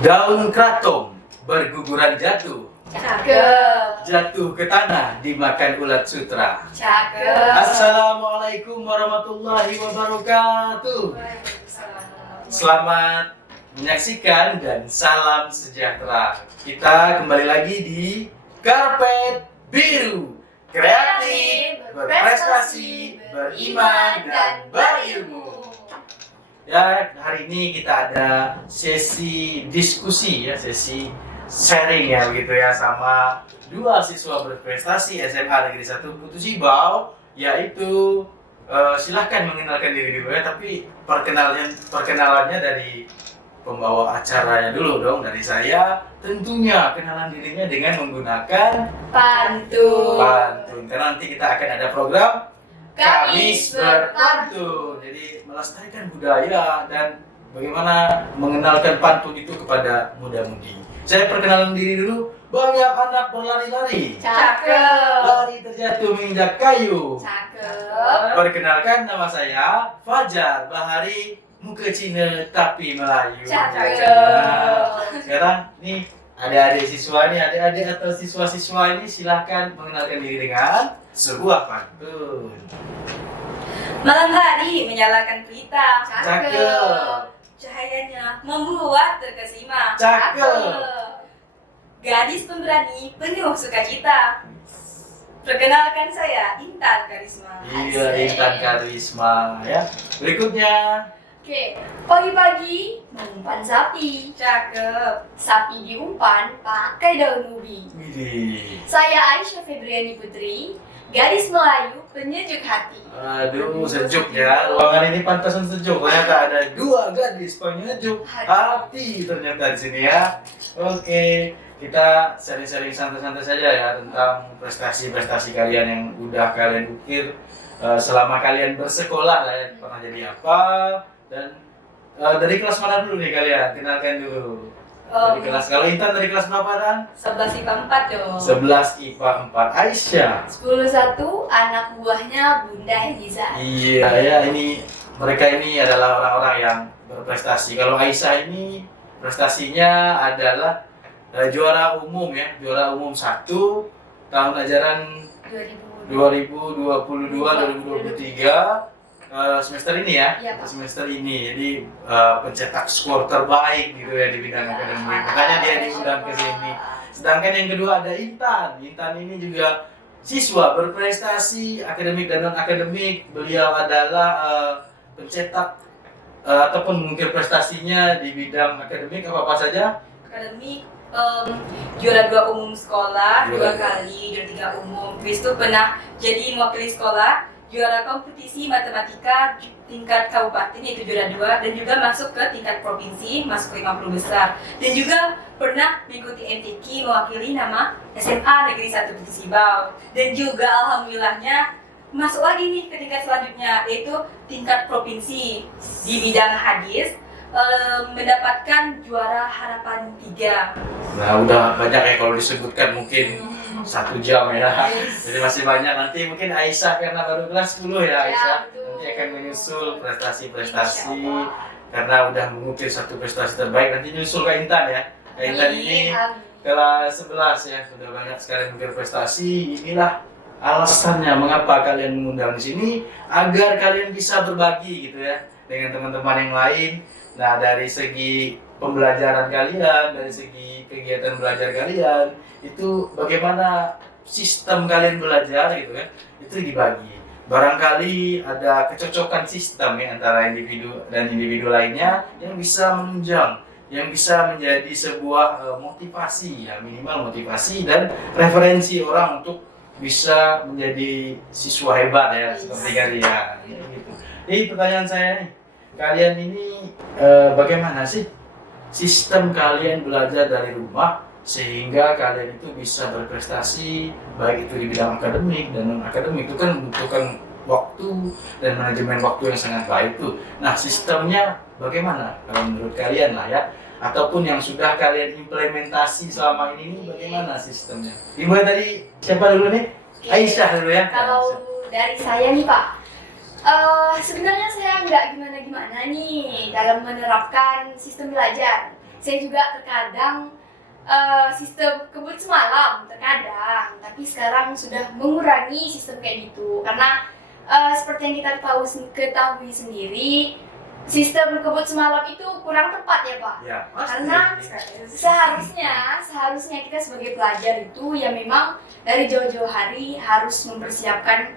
Daun kratom berguguran jatuh, Cakep. jatuh ke tanah dimakan ulat sutra. Cakep. Assalamualaikum warahmatullahi wabarakatuh. Selamat menyaksikan dan salam sejahtera. Kita kembali lagi di Karpet Biru, kreatif, berprestasi, beriman, dan berilmu. Ya, hari ini kita ada sesi diskusi ya, sesi sharing ya begitu ya sama dua siswa berprestasi SMA Negeri 1 Putu Sibau, yaitu silahkan mengenalkan diri dulu ya, tapi perkenalannya dari pembawa acaranya dulu dong, dari saya. Tentunya kenalan dirinya dengan menggunakan pantun, karena nanti kita akan ada program Kamis Berpantun. Jadi melestarikan budaya dan bagaimana mengenalkan pantun itu kepada muda-mudi. Saya perkenalan diri dulu. Banyak anak berlari-lari, Cakep. lari terjatuh menginjak kayu. Cakep. Perkenalkan, nama saya Fajar Bahari, muka Cina tapi Melayu. Cakep. Nah, sekarang nih adik-adik siswa nih, adik-adik atau siswa-siswa ini silahkan mengenalkan diri dengan sebuah pantun. Malam hari menyalakan pelita, Cakep. cahayanya membuat terkesima. Cakep. Gadis pemberani penuh sukacita. Perkenalkan saya Intan Karisma. Iya, Intan Karisma ya. Berikutnya Oke, pagi-pagi mengumpan sapi. Cakep. Sapi diumpan pakai daun ubi. Widih. Saya Aisyah Febriani Putri, gadis Melayu penyejuk hati. Aduh, sejuk ya. Ruangan ini pantasan sejuk. Ternyata ada dua gadis penyejuk hati ternyata di sini ya. Oke, kita sharing-sharing santai-santai saja ya tentang prestasi-prestasi kalian yang udah kalian ukir selama kalian bersekolah lah ya. Pernah jadi apa dan dari kelas mana dulu nih kalian? Kenalkan dulu. Dari kelas, kalau Intan dari kelas berapa Dan? 11 IPA 4 dong. 11 IPA 4. Aisyah. 10-1 anak buahnya Bunda Hediza. Iya ya, ini mereka ini adalah orang-orang yang berprestasi. Kalau Aisyah ini prestasinya adalah juara umum ya, juara umum 1 tahun ajaran 2022-2023 semester ini ya, Iya, Pak. semester ini. Jadi pencetak skor terbaik gitu ya di bidang akademik. Makanya dia diundang ke sini. Sedangkan yang kedua ada Intan. Intan ini juga siswa berprestasi akademik dan non akademik. Beliau adalah pencetak ataupun mengukir prestasinya di bidang akademik apa saja? Akademik juara 2 umum sekolah, Juara 2 kali, juara 3 umum. Habis itu pernah jadi mewakili sekolah, juara kompetisi matematika tingkat kabupaten yaitu juara 2, dan juga masuk ke tingkat provinsi, masuk ke 50 besar. Dan juga pernah mengikuti MTQ mewakili nama SMA Negeri 1 Putu Sibau. Dan juga alhamdulillahnya masuk lagi nih ke tingkat selanjutnya, yaitu tingkat provinsi di bidang hadis, mendapatkan juara harapan 3. Nah udah banyak ya kalau disebutkan mungkin 1 jam ya. Jadi masih banyak, nanti mungkin Aisyah karena baru kelas 10 ya Aisyah, betul. nanti akan menyusul prestasi-prestasi karena udah mengukir satu prestasi terbaik, nanti nyusul ke Intan ya. Ke Intan ini kelas 11 ya, sudah banyak sekali mengukir prestasi. Inilah alasannya mengapa kalian mengundang di sini, agar kalian bisa berbagi gitu ya dengan teman-teman yang lain. Nah, dari segi pembelajaran kalian, dari segi kegiatan belajar kalian, itu bagaimana sistem kalian belajar gitu kan, itu dibagi. Barangkali ada kecocokan sistem ya antara individu dan individu lainnya yang bisa menunjang, yang bisa menjadi sebuah motivasi ya, minimal motivasi dan referensi orang untuk bisa menjadi siswa hebat ya seperti kalian ya, gitu. Jadi pertanyaan saya nih, kalian ini bagaimana sih sistem kalian belajar dari rumah sehingga kalian itu bisa berprestasi, baik itu di bidang akademik dan non akademik? Itu kan membutuhkan waktu dan manajemen waktu yang sangat baik tuh. Nah, sistemnya bagaimana kalau menurut kalian lah ya, ataupun yang sudah kalian implementasi selama ini bagaimana sistemnya? Dimulai dari siapa dulu nih? Aisyah dulu ya. Kalau dari saya nih Pak, sebenarnya saya nggak gimana-gimana nih dalam menerapkan sistem belajar. saya juga terkadang sistem kebut semalam terkadang, tapi sekarang sudah mengurangi sistem kayak gitu karena seperti yang kita ketahui sendiri, sistem kebut semalam itu kurang tepat ya Pak. Ya, pasti. Karena seharusnya kita sebagai pelajar itu ya memang dari jauh-jauh hari harus mempersiapkan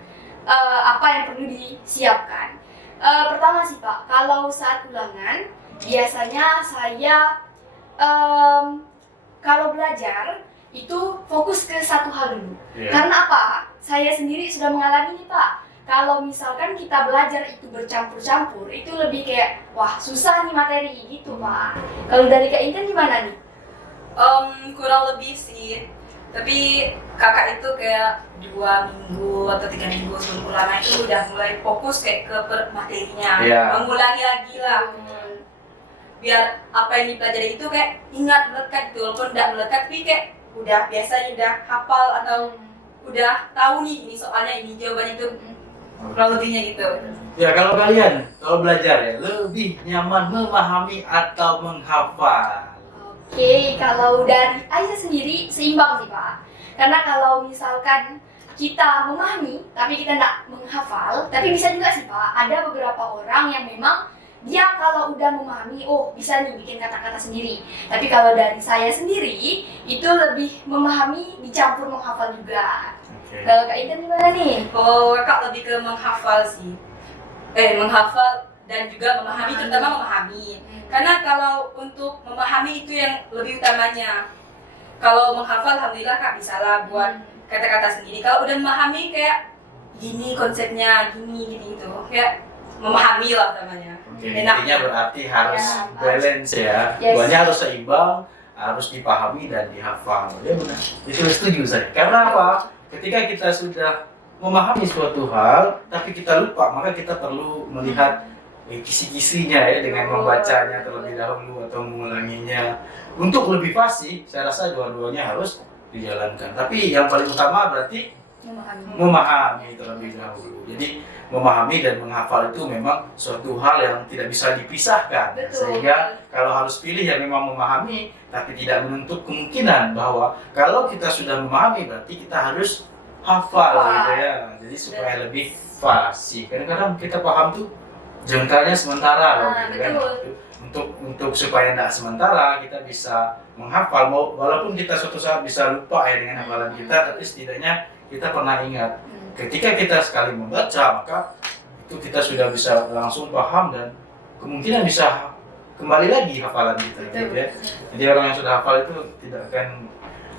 apa yang perlu disiapkan. Pertama sih Pak, kalau saat ulangan biasanya saya kalau belajar itu fokus ke satu hal dulu. Karena apa? Saya sendiri sudah mengalami nih Pak. Kalau misalkan kita belajar itu bercampur-campur, itu lebih kayak wah susah nih materi gitu Pak. Kalau dari Kak Intan gimana nih? Kurang lebih sih. Tapi kakak itu kayak 2 minggu atau 3 minggu sebelum ulangan itu udah mulai fokus kayak ke materinya, mengulangi lagi lah. Biar apa yang dipelajari itu kayak ingat melekat gitu, walaupun tidak melekat tapi kayak udah biasanya udah hafal atau udah tahu nih ini soalnya ini jawabannya itu kurang lebihnya gitu. Ya kalau kalian kalau belajar ya lebih nyaman memahami atau menghafal. Oke, kalau dari Aisyah sendiri seimbang sih Pak. Karena kalau misalkan kita memahami tapi kita tidak menghafal, tapi bisa juga sih Pak, ada beberapa orang yang memang dia kalau udah memahami, oh bisa nih bikin kata-kata sendiri. Tapi kalau dari saya sendiri, itu lebih memahami dicampur menghafal juga. Kalau Kak Intan gimana nih? Oh, kakak lebih ke menghafal sih. Menghafal dan juga memahami, terutama memahami. Karena kalau untuk memahami itu yang lebih utamanya. Kalau menghafal, alhamdulillah Kak bisa lah buat kata-kata sendiri. Kalau udah memahami kayak gini konsepnya, gini gitu. Kayak memahami lah namanya. Intinya berarti harus balance ya. Duanya harus seimbang, harus dipahami dan dihafal. Ya benar. Itu setuju saya. Karena apa? Ketika kita sudah memahami suatu hal, tapi kita lupa, maka kita perlu melihat kisi-kisinya ya dengan membacanya terlebih dahulu atau mengulanginya. Untuk lebih pasti, saya rasa dua-duanya harus dijalankan. Tapi yang paling utama berarti memahami terlebih dahulu. Jadi memahami dan menghafal itu memang suatu hal yang tidak bisa dipisahkan. Sehingga kalau harus pilih ya memang memahami, tapi tidak menutup kemungkinan bahwa kalau kita sudah memahami berarti kita harus hafal gitu ya. Jadi supaya lebih fasih. Kadang-kadang kita paham tuh jengkalnya sementara loh gitu kan. Untuk supaya tidak sementara kita bisa menghafal, walaupun kita suatu saat bisa lupa ya dengan hafalan kita, tapi setidaknya kita pernah ingat. Ketika kita sekali membaca, maka itu kita sudah bisa langsung paham dan kemungkinan bisa kembali lagi hafalan kita gitu ya. Jadi orang yang sudah hafal itu tidak akan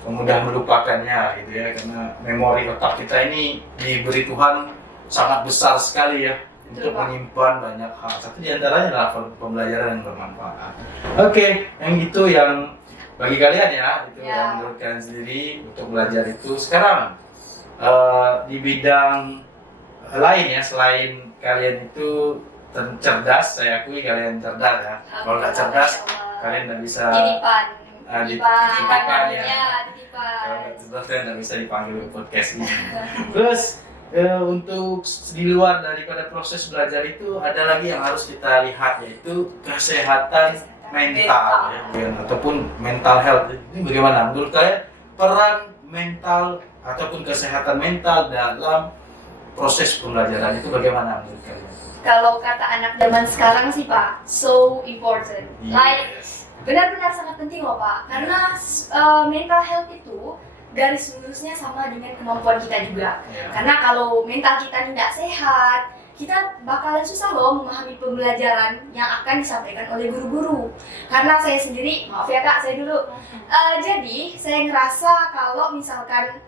mudah melupakannya gitu ya, karena memori otak kita ini diberi Tuhan sangat besar sekali ya untuk menyimpan banyak hal. Satu di antaranya adalah pembelajaran yang bermanfaat. Oke, yang itu yang bagi kalian ya, itu yang menurut kalian sendiri untuk belajar itu. Sekarang di bidang lain ya, selain kalian itu cerdas, saya akui kalian cerdas ya. Kalau nggak cerdas, kalian nggak bisa titipan ya. Kalau nggak cerdas, kalian nggak bisa dipanggil ke podcast ini. Terus untuk di luar daripada proses belajar itu ada lagi yang harus kita lihat, yaitu kesehatan mental ya, ataupun mental health. Ini bagaimana menurut kalian peran mental ataupun kesehatan mental dalam proses pembelajaran itu bagaimana menurut kalian? Kalau kata anak zaman sekarang sih Pak, so important. Like benar-benar sangat penting loh Pak, karena mental health itu garis lurusnya sama dengan kemampuan kita juga. Karena kalau mental kita tidak sehat, kita bakalan susah loh memahami pembelajaran yang akan disampaikan oleh guru-guru. Karena saya sendiri, maaf ya Kak, saya dulu. Jadi saya ngerasa kalau misalkan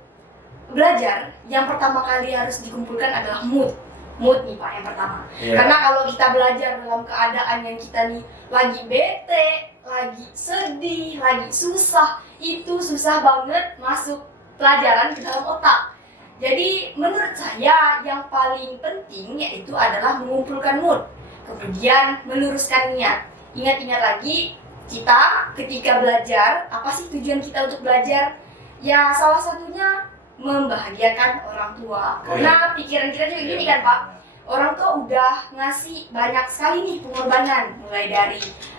belajar, yang pertama kali harus dikumpulkan adalah mood nih Pak, yang pertama. Karena kalau kita belajar dalam keadaan yang kita nih lagi bete, lagi sedih, lagi susah, itu susah banget masuk pelajaran ke dalam otak. Jadi menurut saya yang paling penting yaitu adalah mengumpulkan mood, kemudian meluruskan niat. Ingat-ingat lagi, kita ketika belajar, apa sih tujuan kita untuk belajar? Ya salah satunya membahagiakan orang tua. Karena pikiran kita juga gini kan Pak, orang tua udah ngasih banyak sekali nih pengorbanan, mulai dari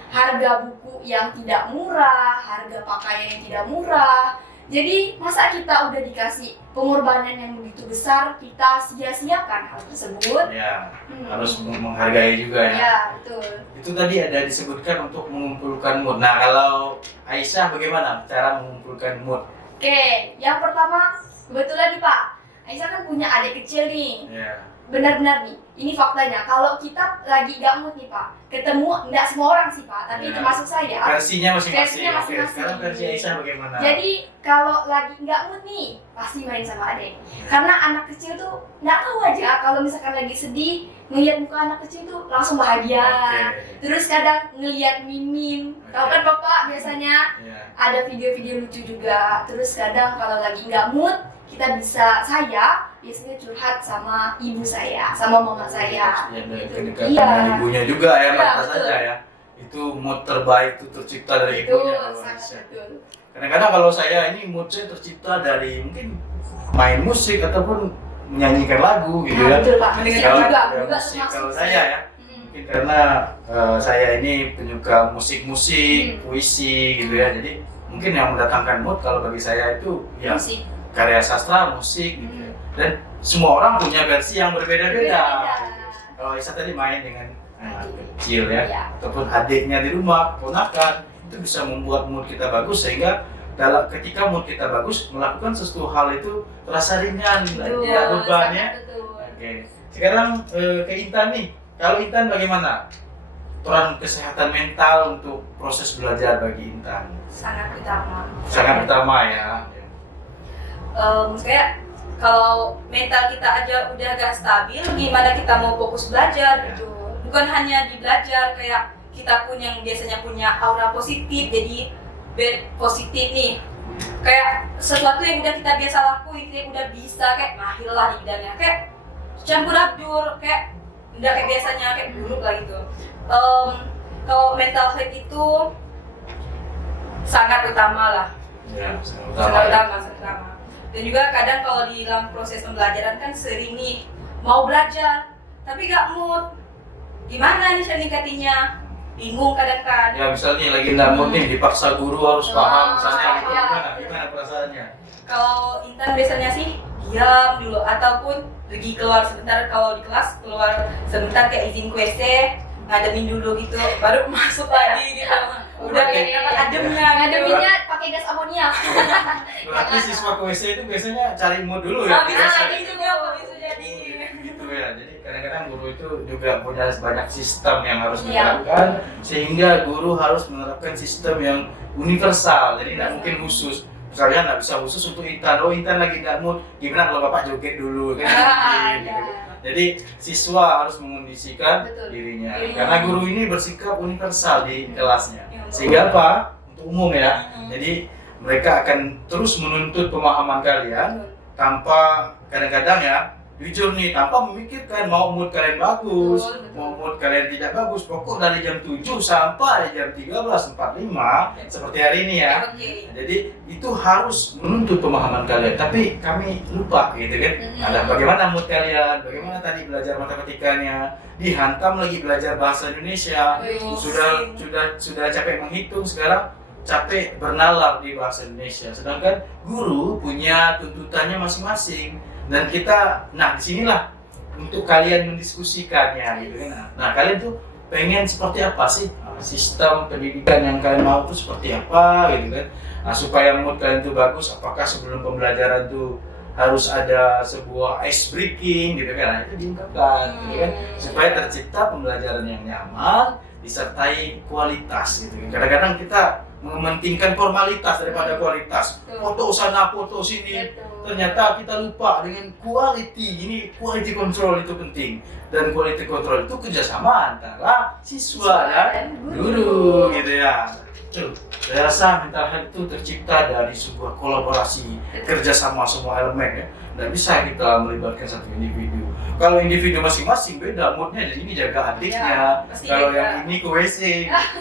harga buku yang tidak murah, harga pakaian yang tidak murah. Jadi masa kita udah dikasih pengorbanan yang begitu besar, kita sia-siakan hal tersebut? Ya, harus menghargai juga ya. Ya, betul. Itu tadi ada disebutkan untuk mengumpulkan mood. Nah, kalau Aisyah bagaimana cara mengumpulkan mood? Oke, yang pertama, kebetulan nih Pak, Aisyah kan punya adik kecil nih. Ya. Benar-benar nih, ini faktanya. Kalau kita lagi gak mood nih Pak, ketemu, nggak semua orang sih Pak, tapi Ya. termasuk saya. Versinya masing-masing. Versinya Oke, masing-masing. sekarang versi Aisyah bagaimana? Jadi kalau lagi nggak mood nih, pasti main sama adik. Karena anak kecil tuh nggak tahu aja kalau misalkan lagi sedih, ngelihat muka anak kecil tuh langsung bahagia. Oke. Terus kadang ngelihat mimim, tahu kan Bapak biasanya Ya. ada video-video lucu juga. Terus kadang kalau lagi nggak mood, saya biasanya curhat sama ibu saya, sama mama saya. Ya, Gitu. kedekatan Iya. dengan ibunya juga ya, Iya, pantas betul. saja ya. Itu mood terbaik itu tercipta dari Betul, ibunya kalau sangat Aisyah. betul. Kadang-kadang kalau saya ini mood saya tercipta dari mungkin main musik ataupun menyanyikan lagu gitu Nah, ya. betul Pak. Mendengar Musik Kalau juga musik termasuk kalau sih. saya ya, Hmm. mungkin karena saya ini penyuka musik-musik, puisi gitu ya. Jadi mungkin yang mendatangkan mood kalau bagi saya itu ya Musik. karya sastra, musik gitu ya. Hmm. Dan semua orang punya versi yang berbeda-beda. Beda-beda. Kalau Aisyah tadi main dengan kecil ya, Iya. ataupun adiknya di rumah, ponakan, itu bisa membuat mood kita bagus sehingga ketika mood kita bagus melakukan sesuatu hal itu terasa ringan, Betul, tidak beban ya. sangat betul. Oke, sekarang ke Intan nih. Kalau Intan bagaimana? Aturan kesehatan mental untuk proses belajar bagi Intan Sangat utama. sangat utama ya. Kayak kalau mental kita aja udah gak stabil, gimana kita mau fokus belajar? Betul. Bukan hanya di belajar, kayak kita pun yang biasanya punya aura positif, jadi positif nih. Kayak sesuatu yang udah kita biasa lakuin, kita udah bisa kayak mahir lah di bidangnya, kayak campur aduk, kayak udah kayak biasanya kayak buruk lah gitu. Kalau mental health itu sangat utama lah. Ya, sangat Sangat utama. utama, sangat utama. Dan juga kadang kalau di dalam proses pembelajaran kan sering nih mau belajar tapi gak mood. Gimana nih cara ningkatinya? Bingung kadang kan. Ya misalnya lagi nggak mood nih, dipaksa guru harus paham misalnya gitu, ya. gimana perasaannya? Kalau Intan biasanya sih diam dulu ataupun pergi keluar sebentar, kalau di kelas keluar sebentar kayak izin ke WC, ngademin dulu gitu, baru masuk lagi gitu. Udah kayak dapat ademnya gitu. Ngademinnya pakai gas amonia. Berarti siswa ke WC itu biasanya cari mood dulu ya? Nah, bisa Biasa. jadi juga, bisa jadi. Gitu ya, jadi kadang-kadang guru itu juga punya banyak sistem yang harus Iya. diterapkan, sehingga guru harus menerapkan sistem yang universal, jadi tidak mungkin khusus. Misalnya nggak bisa khusus untuk Intan, oh Intan lagi nggak mood, gimana kalau bapak joget dulu kan? Nggak mungkin, gitu kan. Jadi siswa harus mengondisikan Betul. dirinya, Dirinya. karena guru ini bersikap universal di kelasnya, Iya. sehingga apa? Untuk umum ya. Mhm. Jadi mereka akan terus menuntut pemahaman kalian tanpa kadang-kadang ya jujur nih, tanpa memikirkan mau mood kalian bagus, Betul, betul. mau mood kalian tidak bagus. Pokok dari jam 7 sampai jam 13.45 seperti hari ini ya. Oke. Jadi itu harus menuntut pemahaman kalian, tapi kami lupa gitu kan. Mhm. Ada bagaimana mood kalian, bagaimana tadi belajar matematikanya, dihantam lagi belajar bahasa Indonesia. Sudah capek menghitung, sekarang capek bernalar di bahasa Indonesia. Sedangkan guru punya tuntutannya masing-masing. Dan kita, nah disinilah untuk kalian mendiskusikannya gitu kan. Nah kalian tuh pengen seperti apa sih sistem pendidikan yang kalian mau tuh seperti apa gitu kan. Nah supaya mood kalian tuh bagus, apakah sebelum pembelajaran tuh harus ada sebuah ice breaking gitu kan. Nah itu diungkapkan gitu kan. Supaya tercipta pembelajaran yang nyaman disertai kualitas gitu kan. Kadang-kadang kita mementingkan formalitas daripada kualitas. Foto sana, foto sini. Betul. Ternyata kita lupa dengan quality. Ini quality control itu penting. Dan quality control itu kerjasama antara siswa dan guru gitu ya. Tuh, saya rasa mental health itu tercipta dari sebuah kolaborasi, kerjasama semua elemen ya. Nggak bisa kita melibatkan satu individu. Kalau individu masing-masing beda moodnya, jadi ini jaga adiknya. Ya, pasti Kalau beda. yang ini ke WC,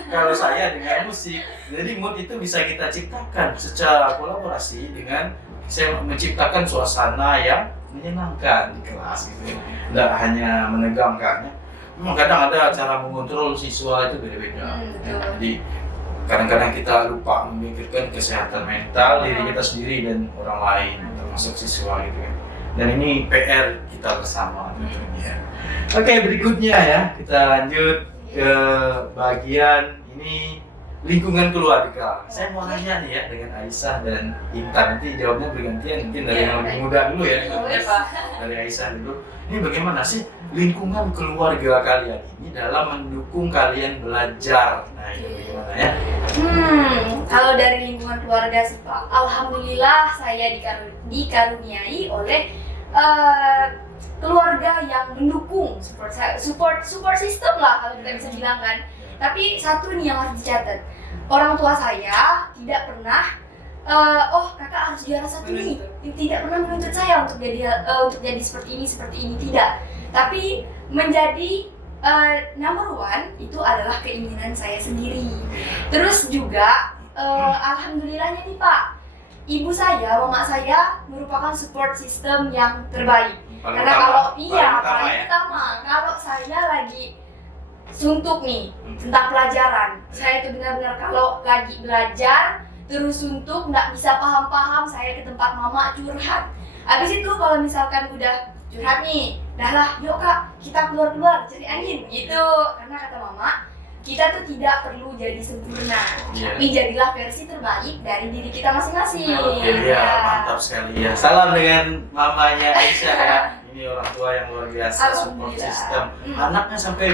kalau saya dengan musik. Jadi mood itu bisa kita ciptakan secara kolaborasi dengan saya menciptakan suasana yang menyenangkan di kelas gitu ya. Nggak hanya menegangkan ya. memang kadang ada cara mengontrol siswa itu beda-beda. Betul. Jadi kadang-kadang kita lupa memikirkan kesehatan mental diri kita sendiri dan orang lain, termasuk siswa gitu ya. Dan ini PR kita bersama tentunya. Oke, berikutnya ya kita lanjut ke bagian ini lingkungan keluarga. Saya mau nanya nih ya dengan Aisyah dan Intan, nanti jawabnya bergantian, mungkin dari yang lebih muda dulu ya. Boleh, Pak. Dari Aisyah dulu. Ini bagaimana sih lingkungan keluarga kalian ini dalam mendukung kalian belajar? Nah, ini bagaimana ya? Kalau dari lingkungan keluarga sih Pak, alhamdulillah saya dikaruniai oleh keluarga yang mendukung, support system lah kalau kita bisa bilang kan. Tapi satu nih yang harus dicatat, orang tua saya tidak pernah oh kakak harus juara satu nih, tidak pernah menuntut saya untuk jadi seperti ini tidak. Tapi menjadi number one itu adalah keinginan saya sendiri. Terus juga alhamdulillahnya nih Pak, ibu saya, mama saya merupakan support system yang terbaik. Paling Karena utama, kalau paling utama, kalau saya lagi suntuk nih tentang pelajaran, saya itu benar-benar kalau lagi belajar terus suntuk nggak bisa paham-paham, saya ke tempat mama curhat. Habis itu kalau misalkan udah curhat nih, dah lah yuk kak kita keluar cari angin gitu. Karena kata mama, kita tuh tidak perlu jadi sempurna, tapi jadilah versi terbaik dari diri kita masing-masing. Oke, ya mantap sekali ya. Salam dengan mamanya Aisyah ya. Ini orang tua yang luar biasa, support system. Anaknya sampai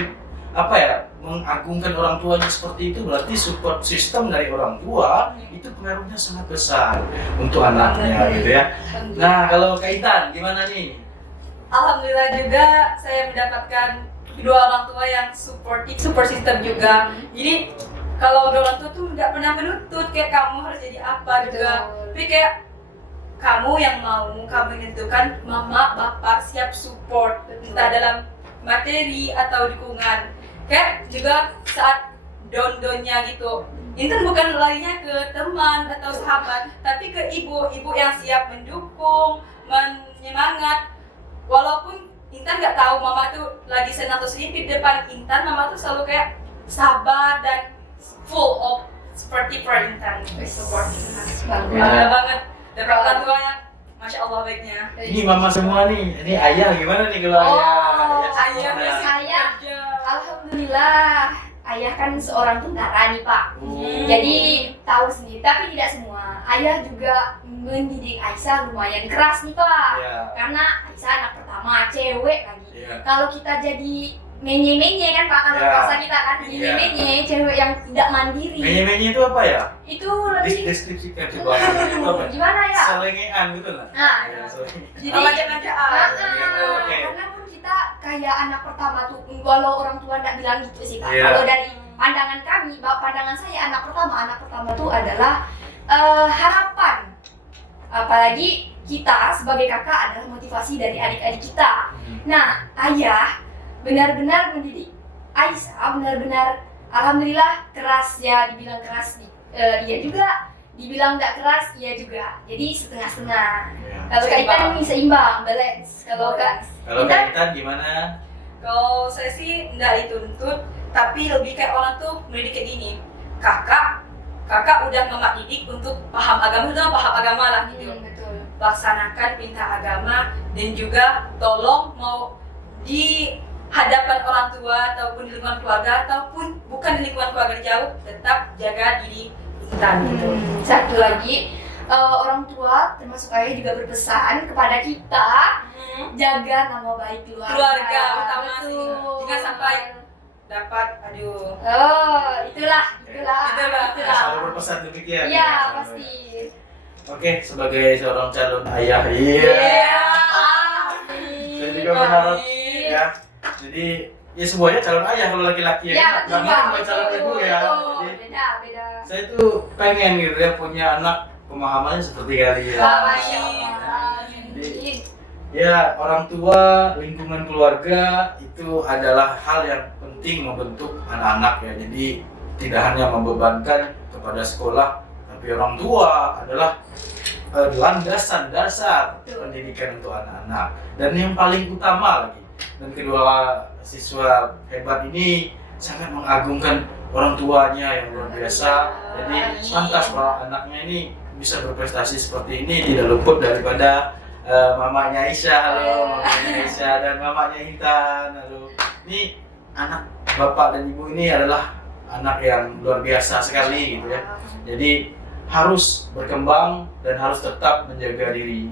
apa ya, mengagungkan orang tuanya seperti itu, berarti support system dari orang tua itu pengaruhnya sangat besar untuk anaknya gitu ya. Nah, kalau Kaitan gimana nih? Alhamdulillah juga saya mendapatkan kedua orang tua yang support system juga. Jadi kalau orang tua tuh nggak pernah menuntut kayak kamu harus jadi apa juga, tapi kayak kamu yang mau, kamu menentukan, mama bapak siap support entah dalam materi atau dukungan. Kayak juga saat down-downnya gitu, Intan bukan larinya ke teman atau sahabat, tapi ke ibu yang siap mendukung, menyemangat. Walaupun Intan nggak tahu mama tuh lagi senang atau sedih, di depan Intan mama tuh selalu kayak sabar dan full of seperti for Intan support. Bangga banget dapat orang tuanya, masya Allah baiknya. Ini mama semua nih, ini ayah gimana nih kalau ayah? Ayah Alhamdulillah, ayah kan seorang tentara nih Pak. Jadi tahu sendiri, tapi tidak semua. Ayah juga mendidik Aisyah lumayan keras nih Pak. Karena Aisyah anak pertama, cewek lagi. Kalau kita jadi menye-menye kan Pak, kalau bahasa kita kan menye-menye, cewek yang tidak mandiri. Menye-menye itu apa ya? Itu lebih deskripsikan coba. gimana ya? Selengean gitu lah. Nah, jadi macam-macam. Karena pun kita kayak anak pertama tuh, walau orang tua nggak bilang gitu sih Pak. Yeah. Kalau dari pandangan kami, pandangan saya anak pertama tuh adalah harapan. Apalagi kita sebagai kakak adalah motivasi dari adik-adik kita. Nah, ayah benar-benar mendidik Aisyah, benar-benar alhamdulillah keras ya, dibilang keras iya juga, dibilang nggak keras iya juga, jadi setengah-setengah. Kalau Kaitan ini seimbang, balance. Kalau Kaitan gimana? Kalau saya sih nggak dituntut, tapi lebih kayak orang tuh mendidik kayak gini, kakak udah mama didik untuk paham agama lah gitu. Betul. Laksanakan perintah agama dan juga tolong mau di hadapan orang tua ataupun di lingkungan keluarga ataupun bukan di lingkungan keluarga jauh, tetap jaga diri Intan gitu. Satu lagi, orang tua termasuk ayah juga berpesan kepada kita jaga nama baik keluarga utama sih, jangan sampai dapat itulah. Selalu berpesan demikian. Iya pasti. Oke, sebagai seorang calon ayah, saya juga berharap ya. Jadi ya semuanya calon ayah kalau laki-laki ya, jangan calon ibu ya. Jadi Beda. saya tuh pengen gitu ya punya anak pemahamannya seperti kalian. Masya Allah. Jadi ya orang tua, lingkungan keluarga itu adalah hal yang penting membentuk anak-anak ya. Jadi tidak hanya membebankan kepada sekolah, tapi orang tua adalah landasan dasar pendidikan untuk anak-anak. Dan yang paling utama lagi, dan kedua siswa hebat ini sangat mengagungkan orang tuanya yang luar biasa. Jadi pantas kalau anaknya ini bisa berprestasi seperti ini, tidak luput daripada mamanya Aisyah, halo mamanya Aisyah, dan mamanya Intan, halo. Ini anak bapak dan ibu ini adalah anak yang luar biasa sekali gitu ya. Jadi harus berkembang dan harus tetap menjaga diri.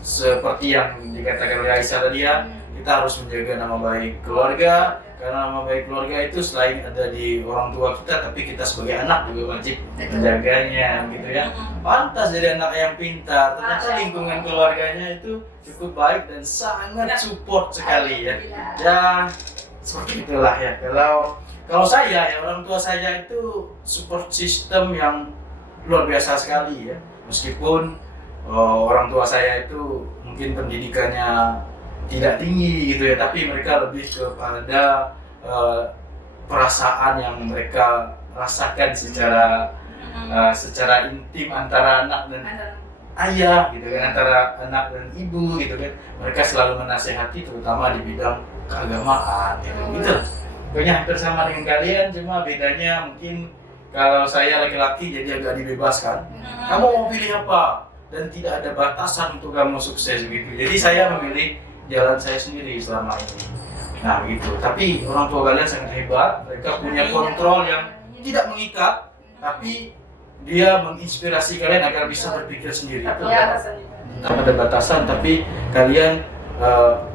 Seperti yang dikatakan oleh Aisyah tadi ya, kita harus menjaga nama baik keluarga, karena nama baik keluarga itu selain ada di orang tua kita, tapi kita sebagai anak juga wajib menjaganya gitu ya. Pantas jadi anak yang pintar, ternyata lingkungan keluarganya itu cukup baik dan sangat support sekali ya. Ya seperti itulah ya. Kalau saya ya, orang tua saya itu support system yang luar biasa sekali ya. Meskipun orang tua saya itu mungkin pendidikannya tidak tinggi gitu ya, tapi mereka lebih kepada perasaan yang mereka rasakan secara intim antara anak dan ayah gitu kan, antara anak dan ibu gitu kan. Mereka selalu menasehati terutama di bidang keagamaan gitu. Pokoknya hampir sama dengan kalian, cuma bedanya mungkin kalau saya laki-laki jadi agak dibebaskan. Kamu mau pilih apa? Dan tidak ada batasan untuk kamu sukses gitu. Jadi saya memilih jalan saya sendiri selama ini. Nah gitu. Tapi orang tua kalian sangat hebat. Mereka punya kontrol yang tidak mengikat, tapi dia menginspirasi kalian agar bisa berpikir sendiri. Tidak ada batasan, tapi kalian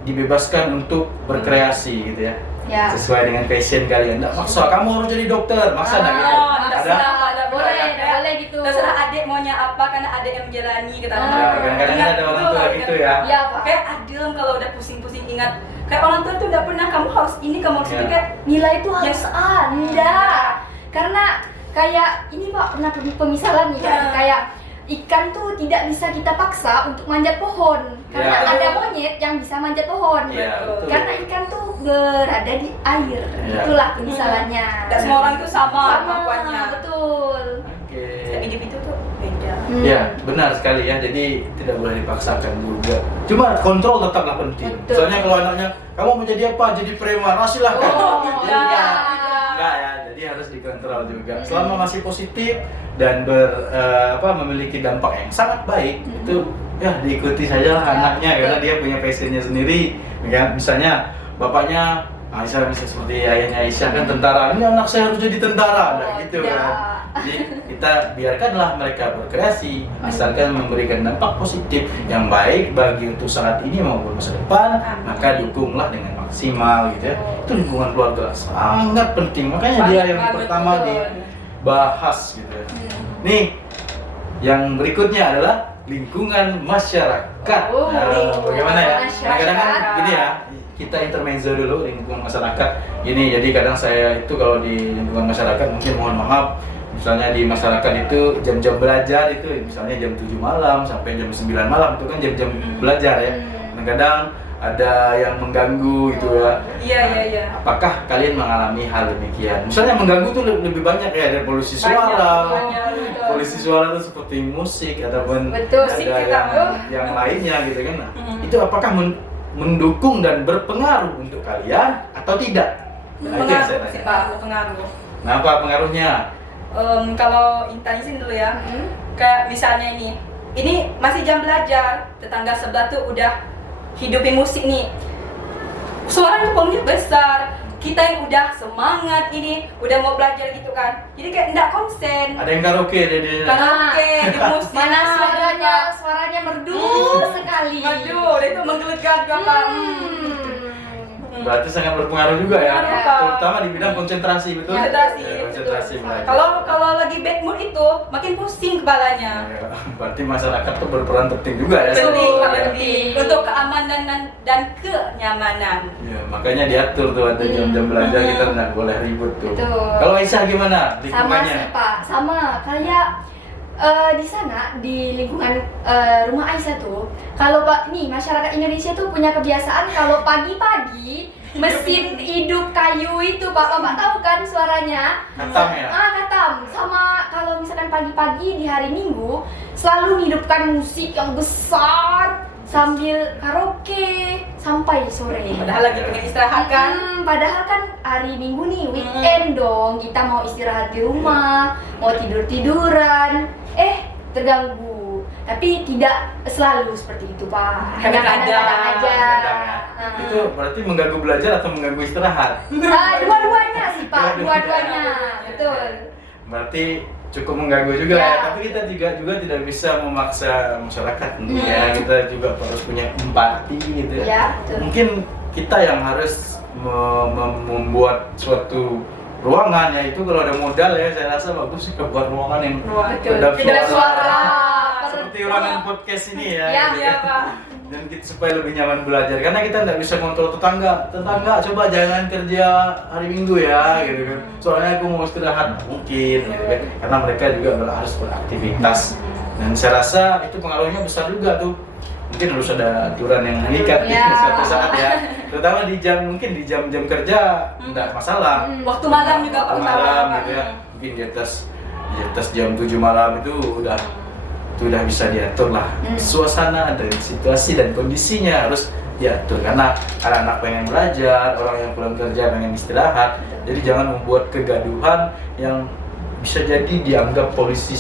dibebaskan untuk berkreasi gitu ya. Sesuai dengan passion kalian. Nggak maksa, kamu harus jadi dokter. Maksa nggak gitu? Ada boleh gitu. Terserah adik maunya apa, karena adik yang menjalani kita. Kadang-kadang ada orang tua gitu ya. Iya, Pak. Kayak adil kalau udah pusing-pusing ingat. Kayak orang tua tuh udah pernah kamu harus ini, kamu harus ini, kayak nilai itu harus enggak. Karena kayak ini Pak, pernah pemisalan nih kan, kayak ikan tuh tidak bisa kita paksa untuk manjat pohon. Karena ada monyet yang bisa manjat pohon. Karena ikan tuh berada di air. Itulah pemisalannya. Dan semua orang itu sama kemampuannya. Betul. Setiap hidup itu tuh beda. Ya, benar sekali ya. Jadi tidak boleh dipaksakan juga. Cuma kontrol tetaplah penting. Soalnya kalau anaknya, kamu mau jadi apa? Jadi preman, silahkan. Enggak ya. Jadi harus dikontrol juga. Selama masih positif dan memiliki dampak yang sangat baik, itu ya diikuti saja lah anaknya, karena dia punya passionnya sendiri. Misalnya bapaknya Aisyah bisa seperti ayahnya Aisyah kan tentara, ini anak saya harus jadi tentara, gitu kan. Jadi kita biarkanlah mereka berkreasi, asalkan memberikan dampak positif yang baik bagi untuk saat ini maupun masa depan, maka dukunglah dengan maksimal gitu ya. Itu lingkungan keluarga sangat penting, makanya dia yang pertama dibahas gitu ya. Nih, yang berikutnya adalah lingkungan masyarakat. Bagaimana ya? Kadang-kadang gini ya, kita intermezzo dulu lingkungan masyarakat. Gini, jadi kadang saya itu kalau di lingkungan masyarakat mungkin mohon maaf, misalnya di masyarakat itu jam-jam belajar itu misalnya jam 7 malam sampai jam 9 malam itu kan jam-jam belajar ya. Kadang ada yang mengganggu gitu ya. Iya. Apakah kalian mengalami hal demikian? Misalnya mengganggu tuh lebih banyak ya, ada polusi suara. Polusi suara itu seperti musik ataupun ada yang lainnya gitu kan. Nah, itu apakah mendukung dan berpengaruh untuk kalian atau tidak? Pengaruh sih Pak, pengaruh. Nah, apa pengaruhnya? Kalau Intan izin dulu ya. Kayak misalnya ini masih jam belajar, tetangga sebelah tuh udah hidupin musik nih, suaranya pomnya besar, kita yang udah semangat ini, udah mau belajar gitu kan, jadi kayak enggak konsen. Ada yang karaoke di di musik, mana suaranya merdu sekali. Aduh, itu menggelegar juga Pak. Berarti sangat berpengaruh juga ya, terutama di bidang konsentrasi, betul? Konsentrasi. Kalau lagi bad mood itu makin pusing kepalanya. Berarti masyarakat tuh berperan penting juga ya. Penting untuk keamanan dan kenyamanan. Ya, makanya diatur tuh ada jam-jam belajar, kita nggak boleh ribut tuh. Kalau Aisyah gimana lingkungannya? Sama sih Pak, sama kayak di sana di lingkungan rumah Aisyah tuh, kalau masyarakat Indonesia tuh punya kebiasaan kalau pagi-pagi mesin hidup kayu itu Bapak tahu kan suaranya? Katam ya? Katam. Sama kalau misalkan pagi-pagi di hari Minggu selalu menghidupkan musik yang besar sambil karaoke sampai sore. Padahal lagi pengen istirahat kan. Padahal kan hari Minggu nih weekend dong, kita mau istirahat di rumah, mau tiduran, terganggu. Tapi tidak selalu seperti itu Pak. Hanya Kadang-kadang. kadang-kadang aja. Itu berarti mengganggu belajar atau mengganggu istirahat? Dua-duanya sih Pak, dua-duanya. Betul. Berarti cukup mengganggu juga Ya. ya. Tapi kita juga tidak bisa memaksa masyarakat tentunya. Kita juga harus punya empati gitu ya. Ya, betul. Mungkin kita yang harus membuat suatu ruangan ya, itu kalau ada modal ya saya rasa bagus sih buat ruangan yang Betul. kedap Tidak suara. seperti ruangan podcast ini ya. Ya, gitu. Iya, Pak. Dan kita supaya lebih nyaman belajar karena kita nggak bisa kontrol tetangga coba jangan kerja hari Minggu ya gitu kan, soalnya aku mau istirahat nggak mungkin gitu kan, karena mereka juga harus beraktivitas dan saya rasa itu pengaruhnya besar juga tuh. Mungkin harus ada aturan yang mengikat Ya. suatu saat ya, terutama di jam-jam kerja nggak masalah. Waktu malam juga Pak, Waktu utama, malam Pak. gitu ya, mungkin di atas jam 7 malam itu udah bisa diatur lah suasana dan situasi dan kondisinya harus diatur karena anak-anak pengen belajar, orang yang pulang kerja pengen istirahat, jadi jangan membuat kegaduhan yang bisa jadi dianggap polusi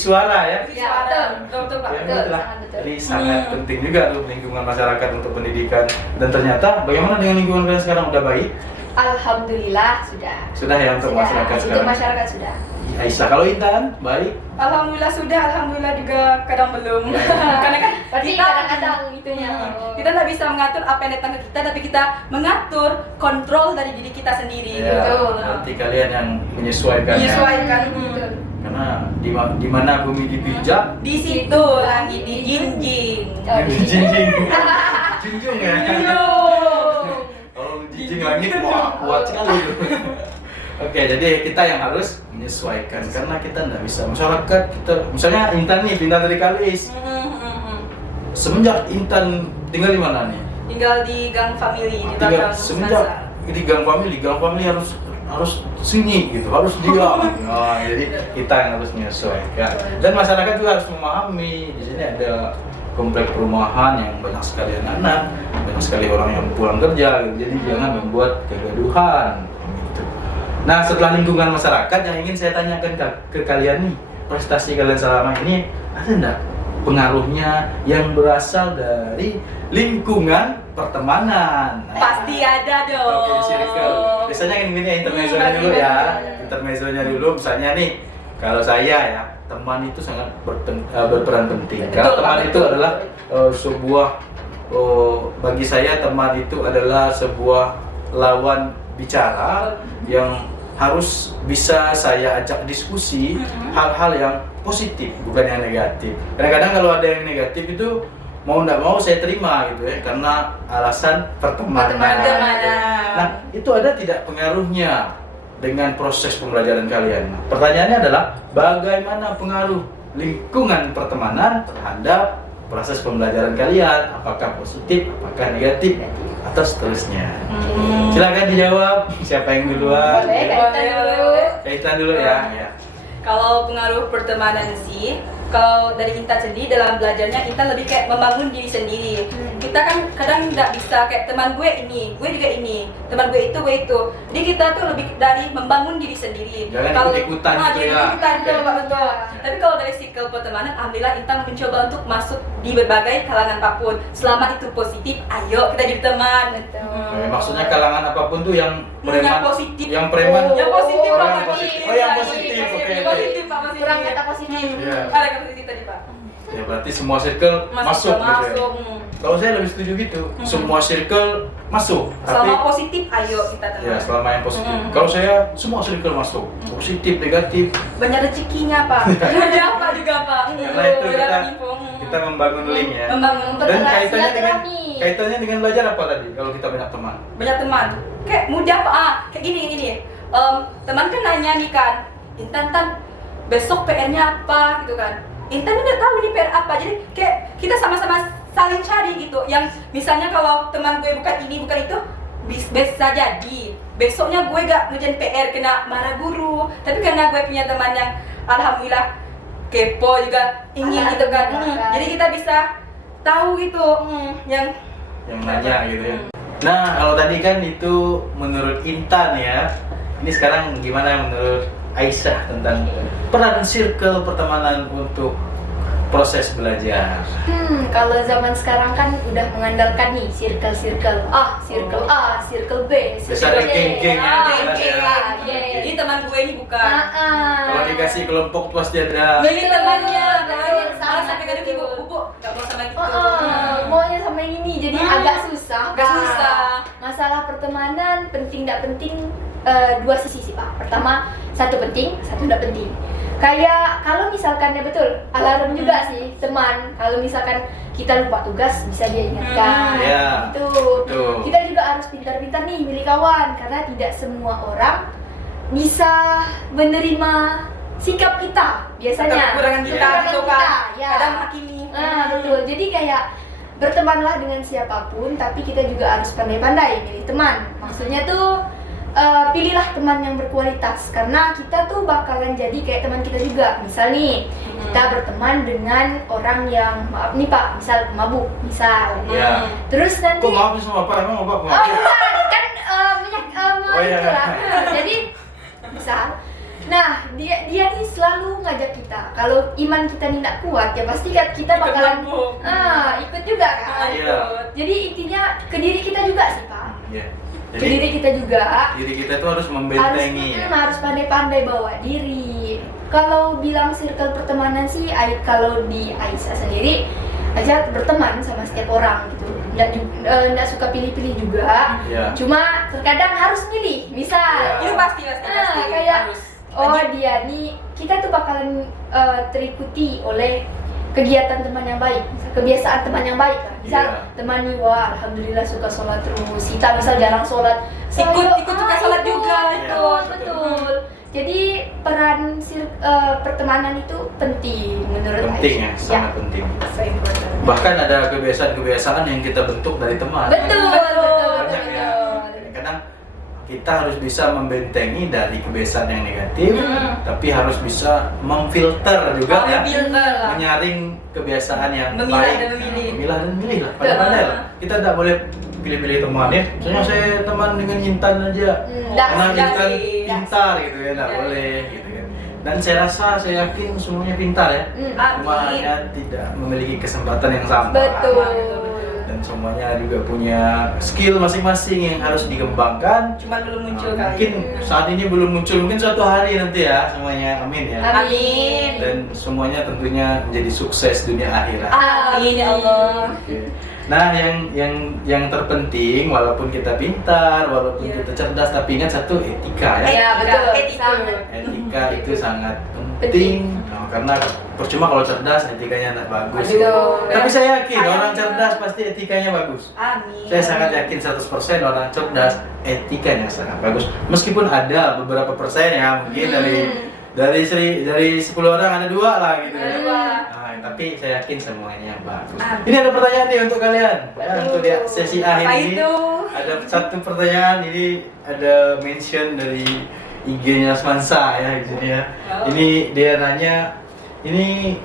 suara ya. Ya, betul. Betul, Pak. Ya, Betul, itulah. sangat betul. Jadi sangat penting juga tuh lingkungan masyarakat untuk pendidikan. Dan ternyata bagaimana dengan lingkungan kalian sekarang udah baik? Alhamdulillah sudah. Sudah ya untuk masyarakat Untuk sekarang. masyarakat sudah. Aisyah, kalau Intan baik? Alhamdulillah sudah, alhamdulillah juga kadang belum. Karena kan Berarti kita kadang-kadang itunya. kita nggak bisa mengatur apa yang datang ke kita, tapi kita mengatur kontrol dari diri kita sendiri. Ya, Betul. nanti kalian yang menyesuaikan ya. Menyesuaikan. Betul. Karena di mana bumi dipijak, Di situ langit dijinjing. Oh, di sini. junjung ya. Kalau jinjing langit, wah kuat sekali itu. Oke, jadi kita yang harus menyesuaikan karena kita nggak bisa masyarakat kita, misalnya Intan nih, Intan dari Kalis. Semenjak Intan tinggal di mana nih? Tinggal di gang family di belakang Semenjak di gang family harus sunyi gitu, harus diam. Nah, jadi kita yang harus menyesuaikan. Dan masyarakat juga harus memahami di sini ada komplek perumahan yang banyak sekali anak-anak, banyak sekali orang yang pulang kerja, gitu. Jadi jangan membuat kegaduhan. Gitu. Nah, setelah lingkungan masyarakat yang ingin saya tanyakan ke kalian nih, prestasi kalian selama ini ada enggak pengaruhnya yang berasal dari lingkungan pertemanan? Nah, Pasti ada dong. oke, circle. Biasanya ini intermezzonya dulu ya. Intermezzonya dulu, misalnya nih, kalau saya ya, teman itu sangat berperan penting. Karena Betul, teman betul. itu adalah bagi saya teman itu adalah sebuah lawan bicara yang harus bisa saya ajak diskusi hal-hal yang positif, bukan yang negatif. Kadang-kadang kalau ada yang negatif itu mau nggak mau saya terima gitu ya, karena alasan pertemanan. Nah, itu ada tidak pengaruhnya dengan proses pembelajaran kalian? Nah, pertanyaannya adalah bagaimana pengaruh lingkungan pertemanan terhadap proses pembelajaran kalian? Apakah positif, apakah negatif, atau seterusnya? Silakan dijawab. Siapa yang duluan? Boleh, Kak Intan dulu. Kaitan dulu ya. Ya. Kalau pengaruh pertemanan sih, kalau dari Intan sendiri dalam belajarnya Intan lebih kayak membangun diri sendiri. Kita kan kadang nggak bisa kayak teman gue ini, gue juga ini, teman gue itu. Jadi kita tuh lebih dari membangun diri sendiri. Jangan Kalau ikut-ikutan gitu jangan ya. ikut-ikutan, betul, Oke. Pak, betul. Tapi kalau dari circle pertemanan, alhamdulillah Intan mencoba untuk masuk di berbagai kalangan apapun. Selama itu positif, ayo kita jadi teman. Maksudnya kalangan apapun tuh yang preman, yang positif. yang preman, Yang positif, Oh, Pak, yang positif. Oh, yang positif. Oke, oke. Positif, Pak, positif. Kurang kata positif. Iya. Ada kata positif tadi, Pak. Ya berarti semua circle masuk gitu ya. masuk. Kalau saya lebih setuju gitu, semua circle masuk. Selama positif, ayo kita teman. Ya, selama yang positif. Mm. Kalau saya semua circle masuk, positif, negatif. Banyak rezekinya, Pak. Ada apa juga, Pak. Karena itu Dapat info. kita membangun link ya. Membangun Dan kaitannya dengan silaturahmi. kaitannya dengan belajar apa tadi? Kalau kita banyak teman. banyak teman. Kayak mudah, Pak. Kayak gini. Teman kan nanya nih kan, Intan, besok PR-nya apa gitu kan. Intan udah tahu nih PR apa. Jadi kayak kita sama-sama saling cari gitu. Yang misalnya kalau teman gue bukan ini, bukan itu, bisa jadi besoknya gue gak ngerjain PR, kena marah guru. Tapi karena gue punya teman yang alhamdulillah kepo juga ingin gitu kan. Jadi kita bisa tahu gitu yang nanya gitu ya. Nah, kalau tadi kan itu menurut Intan ya. Ini sekarang gimana menurut Aisyah tentang peran circle pertemanan untuk proses belajar? Kalau zaman sekarang kan udah mengandalkan nih circle A, circle B, Biasa circle ada C. geng-geng ya, Geng. ini teman gue ini bukan. Kalau dikasih kelompok pasti ada. Milih temannya, Betul, malah sampai kadang betul. ibu gak mau sama gitu. Maunya sama yang ini, jadi agak susah. Agak Pak. susah. Masalah pertemanan penting tidak penting dua sisi sih Pak. Pertama, satu penting, satu tidak penting. Kayak kalau misalkan ya betul, alarm juga sih teman. Kalau misalkan kita lupa tugas bisa dia ingatkan. Iya. Itu. Betul. Kita juga harus pintar-pintar nih milih kawan karena tidak semua orang bisa menerima sikap kita biasanya. Kekurangan kita Kekurangan gitu kita, kan. ya. Kadang menghakimi. Nah, betul. Jadi kayak bertemanlah dengan siapapun, tapi kita juga harus pandai-pandai milih teman. Maksudnya tuh pilihlah teman yang berkualitas karena kita tuh bakalan jadi kayak teman kita juga. Misal nih, kita berteman dengan orang yang maaf nih Pak, misal mabuk, misal. Iya. Terus nanti Kok maaf sama apa? Emang apa? oh bukan, kan Oh, iya. itulah. Jadi misal, nah dia nih selalu ngajak kita. Kalau iman kita nih nggak kuat, ya pasti kan kita bakalan mabuk. ikut juga kan. Iya. Jadi intinya ke diri kita juga sih Pak. Iya. Ke diri kita juga. Diri kita tuh harus membentengi ya. Harus pandai-pandai bawa diri. Kalau bilang circle pertemanan sih, kalau di Aisyah sendiri, Aisyah berteman sama setiap orang gitu. Nggak suka pilih-pilih juga. Iya. Cuma terkadang harus milih. Misal, Itu pasti kayak harus. dia nih, kita tuh bakalan terikuti oleh kegiatan teman yang baik, misal kebiasaan teman yang baik kan. Misal Iya. teman nih, wah alhamdulillah suka sholat terus, kita misal jarang sholat, so, Ikut suka sholat ikut, juga. betul. Jadi peran pertemanan itu penting menurut Penting ya, Aisyah. sangat penting. So important. Bahkan ada kebiasaan-kebiasaan yang kita bentuk dari teman. Betul, Banyak ya. Kadang kita harus bisa membentengi dari kebiasaan yang negatif, tapi harus bisa memfilter juga ya, Filter lah. menyaring kebiasaan yang Memilah baik. dan memilih. Memilah dan memilih lah, pandai-pandai lah. Kita tidak boleh pilih-pilih teman ya. Soalnya saya teman dengan Intan aja, Nggak, karena nggak Intan sih. pintar gitu ya, tidak Nggak. boleh gitu ya. Dan saya rasa, saya yakin semuanya pintar ya. Cuma Amin. hanya tidak memiliki kesempatan yang sama. Betul. Dan semuanya juga punya skill masing-masing yang harus dikembangkan. Cuma belum muncul Nah, kali. mungkin saat ini belum muncul, mungkin suatu hari nanti ya semuanya, amin ya. Amin. Dan semuanya tentunya menjadi sukses dunia akhirat. Amin ya Allah. Oke. Nah, yang terpenting walaupun kita pintar, walaupun Iya. kita cerdas, tapi ingat satu, etika ya. Ya, betul. Attitude. Etika itu sangat penting. Nah, karena percuma kalau cerdas etikanya tidak bagus. Aduh. Tapi saya yakin Sayang. orang cerdas pasti etikanya bagus. Amin. Saya sangat yakin 100% orang cerdas etikanya sangat bagus. Meskipun ada beberapa persen ya mungkin dari 10 orang ada 2 lah gitu ya. Dua. Nah, tapi saya yakin semuanya bagus. Amin. Ini ada pertanyaan nih untuk kalian. Ya, untuk di sesi akhir Apa ini itu? ada satu pertanyaan, ini ada mention dari IG-nya Asmansa ya di sini ya. Oh. Ini dia nanya, ini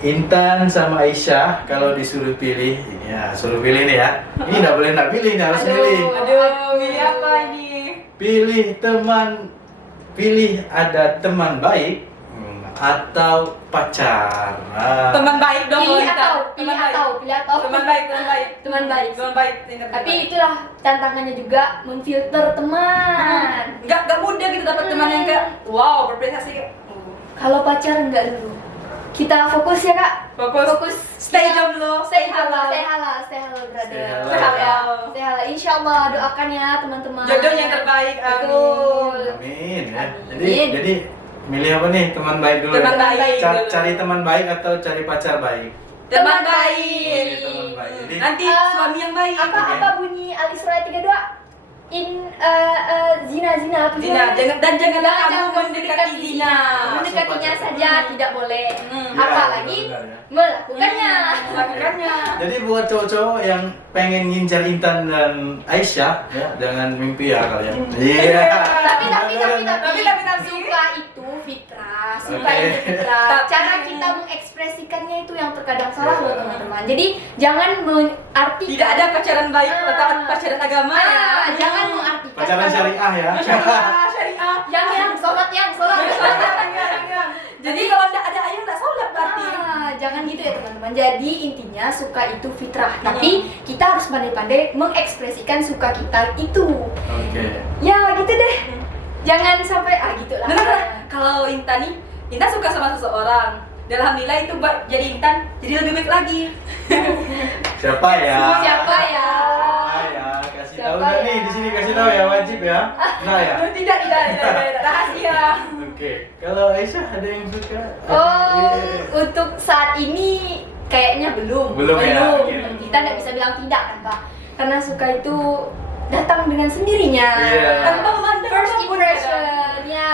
Intan sama Aisyah kalau disuruh pilih, ya suruh pilih nih ya. Ini nggak boleh nggak pilih, nih harus Aduh. pilih. Aduh, pilih apa ini? Pilih ada teman baik atau pacar. Nah, Teman baik dong. Pilih Lolita. atau, Teman baik. Teman baik, teman baik. Teman baik. Teman baik. Ingat, Tapi teman baik. itulah tantangannya juga memfilter teman. Nggak mudah gitu dapat teman yang kayak wow berprestasi kayak Kalau pacar enggak dulu. Kita fokus ya Kak. fokus stay Kita- jomblo, Stay halal, brother. Stay halal. Stay halal. Stay halal. Insya Allah doakan ya teman-teman. Jodoh yang terbaik. Betul. amin ya. Amin. Jadi milih apa nih, teman baik dulu. Teman ya? baik dulu. Cari teman baik atau cari pacar baik? Teman baik. Oke, teman baik. Jadi Nanti Eh, suami yang baik. Apa bunyi Al-Isra 32? Zina apa Zina, janganlah kamu Jangan mendekati zina. Mendekatinya saja tidak boleh. Hmm. Ya, Apalagi benar ya. melakukannya. Melakukannya. Jadi buat cowok-cowok yang pengen ngincar Intan dan Aisyah, ya jangan mimpi ya kalian. Iya. Tapi Tapi. suka itu fitrah. suka Oke. itu fitrah. Cara kita mengekspresikannya itu yang terkadang salah loh teman-teman. Jadi jangan mengartikan. Tidak ada pacaran baik atau pacaran agama ya. Jangan mengartikan. Pacaran syariah ya. Syariah. Yang sholat. Jadi kalau ada ayah nggak sholat berarti. Jangan gitu ya teman-teman. Jadi intinya suka itu fitrah. Tapi kita harus pandai-pandai mengekspresikan suka kita itu. Oke. Ya gitu deh. Jangan sampai gitu lah. Benar. Kalau Intan nih, Intan suka sama seseorang. Dan alhamdulillah itu jadi Intan jadi lebih baik lagi. Siapa ya? Siapa ya? Kasih Siapa tahu nggak ya? nih di sini, kasih tahu ya, wajib ya. Nah ya. Tidak rahasia. Oke. Kalau Aisyah ada yang suka? Untuk saat ini kayaknya belum. Belum ya? Oke. Kita nggak bisa bilang tidak kan Pak? Karena suka itu datang dengan sendirinya. Iya. Tanpa memandang First apapun, impression, ya.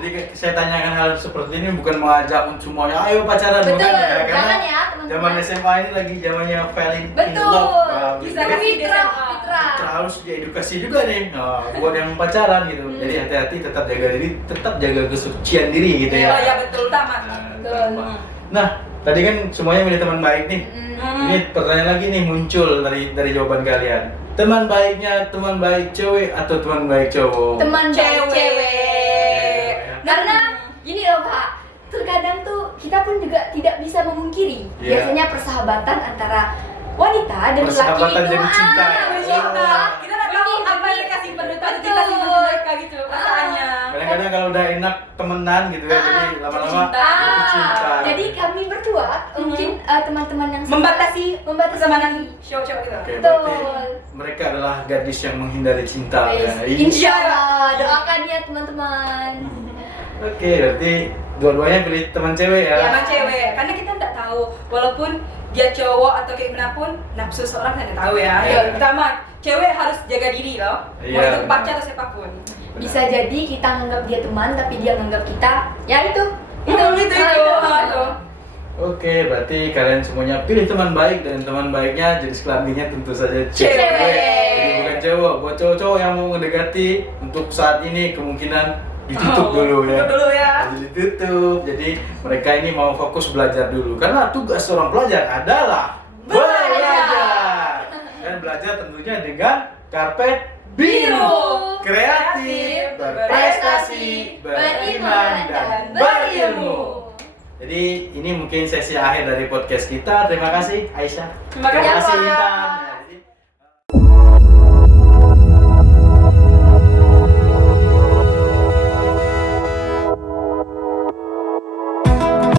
Jadi saya tanyakan hal seperti ini bukan mengajak semuanya ayo pacaran, Betul, bukan ya? Karena jangan ya teman-teman. zaman SMA ini lagi zamannya falling in Betul. love. Paham Bisa gitu. kasih Fitrah. Kita harus diedukasi juga nih, buat yang pacaran gitu. Jadi hati-hati, tetap jaga diri, tetap jaga kesucian diri gitu ya. Oh ya betul, tamat. Nah, tadi kan semuanya milih teman baik nih. Hmm. Ini pertanyaan lagi nih muncul dari jawaban kalian. Teman baiknya teman baik cewek atau teman baik cowok? Teman baik Cewek. cewek. Karena gini loh Pak, terkadang tuh kita pun juga tidak bisa memungkiri. Iya. Biasanya persahabatan antara wanita dan laki Persahabatan itu jadi cinta ya? Cinta. Oh. Kita nggak tahu apa yang mereka simpan itu atau kita simpan di mereka gitu perasaannya. Kadang-kadang kalau udah enak temenan gitu ya, jadi lama-lama cinta. itu cinta. Jadi kami berdua mungkin teman-teman yang Membatasi pertemanan diri. cowok-cowok gitu. Oke, Betul. berarti mereka adalah gadis yang menghindari cinta. Guys, Ya. Insya Allah, doakan ya teman-teman. Oke, berarti dua-duanya pilih teman cewek ya? Sama cewek, karena kita nggak tahu walaupun dia cowok atau kayak gimana pun nafsu seorang kita nggak tahu ya. Iya. Ya, pertama cewek harus jaga diri loh. Mau Iya, itu benar. pacar atau siapapun. Bisa jadi kita nganggap dia teman tapi dia nganggap kita ya itu. Itu. Oke, berarti kalian semuanya pilih teman baik dan teman baiknya jenis kelaminnya tentu saja cewek. Cewek. Jadi bukan cowok. Buat cowok-cowok yang mau mendekati untuk saat ini kemungkinan ditutup dulu ya. Tutup dulu ya. Jadi ditutup. Jadi mereka ini mau fokus belajar dulu karena tugas seorang pelajar adalah belajar. Dan belajar tentunya dengan karpet biru, kreatif, berprestasi, beriman dan berilmu. Jadi ini mungkin sesi akhir dari podcast kita. Terima kasih Aisyah. Terima kasih, Pak. Intan.